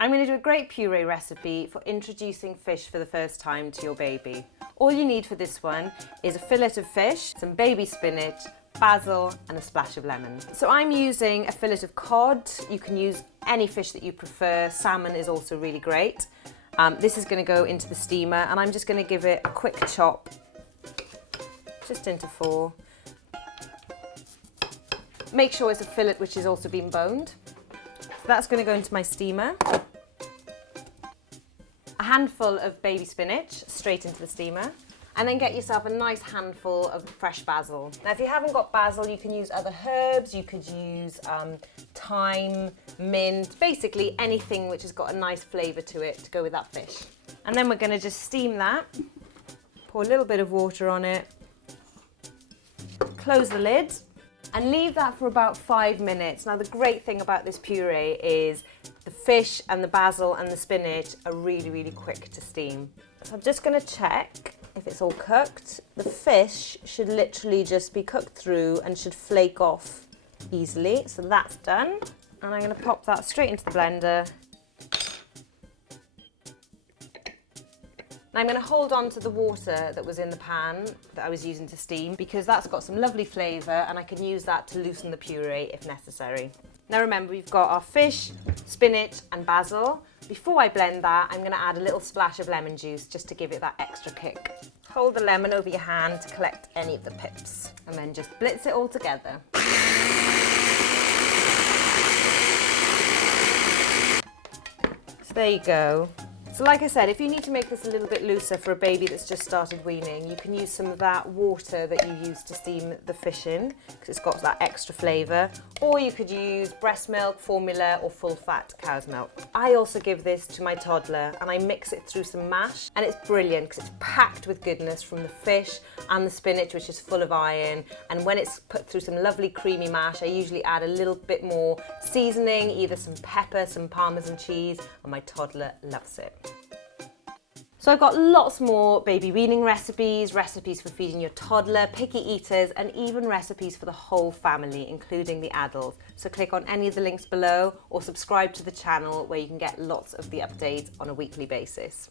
I'm going to do a great puree recipe for introducing fish for the first time to your baby. All you need for this one is a fillet of fish, some baby spinach, basil and a splash of lemon. So I'm using a fillet of cod. You can use any fish that you prefer. Salmon is also really great. This is going to go into the steamer and I'm just going to give it a quick chop, just into four. Make sure it's a fillet which has also been boned. So that's going to go into my steamer. A handful of baby spinach straight into the steamer. And then get yourself a nice handful of fresh basil. Now if you haven't got basil, you can use other herbs, you could use thyme, mint, basically anything which has got a nice flavour to it to go with that fish. And then we're going to just steam that, pour a little bit of water on it, close the lid and leave that for about 5 minutes. Now the great thing about this puree is the fish and the basil and the spinach are really, really quick to steam. So I'm just going to check if it's all cooked. The fish should literally just be cooked through and should flake off easily. So that's done. And I'm going to pop that straight into the blender. Now I'm going to hold on to the water that was in the pan that I was using to steam because that's got some lovely flavour and I can use that to loosen the puree if necessary. Now remember, we've got our fish, spinach and basil. Before I blend that, I'm going to add a little splash of lemon juice just to give it that extra kick. Hold the lemon over your hand to collect any of the pips and then just blitz it all together. So there you go. So like I said, if you need to make this a little bit looser for a baby that's just started weaning, you can use some of that water that you use to steam the fish in, because it's got that extra flavour. Or you could use breast milk, formula or full fat cow's milk. I also give this to my toddler and I mix it through some mash and it's brilliant because it's packed with goodness from the fish and the spinach, which is full of iron. And when it's put through some lovely creamy mash, I usually add a little bit more seasoning, either some pepper, some Parmesan cheese, and my toddler loves it. So I've got lots more baby weaning recipes, recipes for feeding your toddler, picky eaters, and even recipes for the whole family, including the adults. So click on any of the links below or subscribe to the channel where you can get lots of the updates on a weekly basis.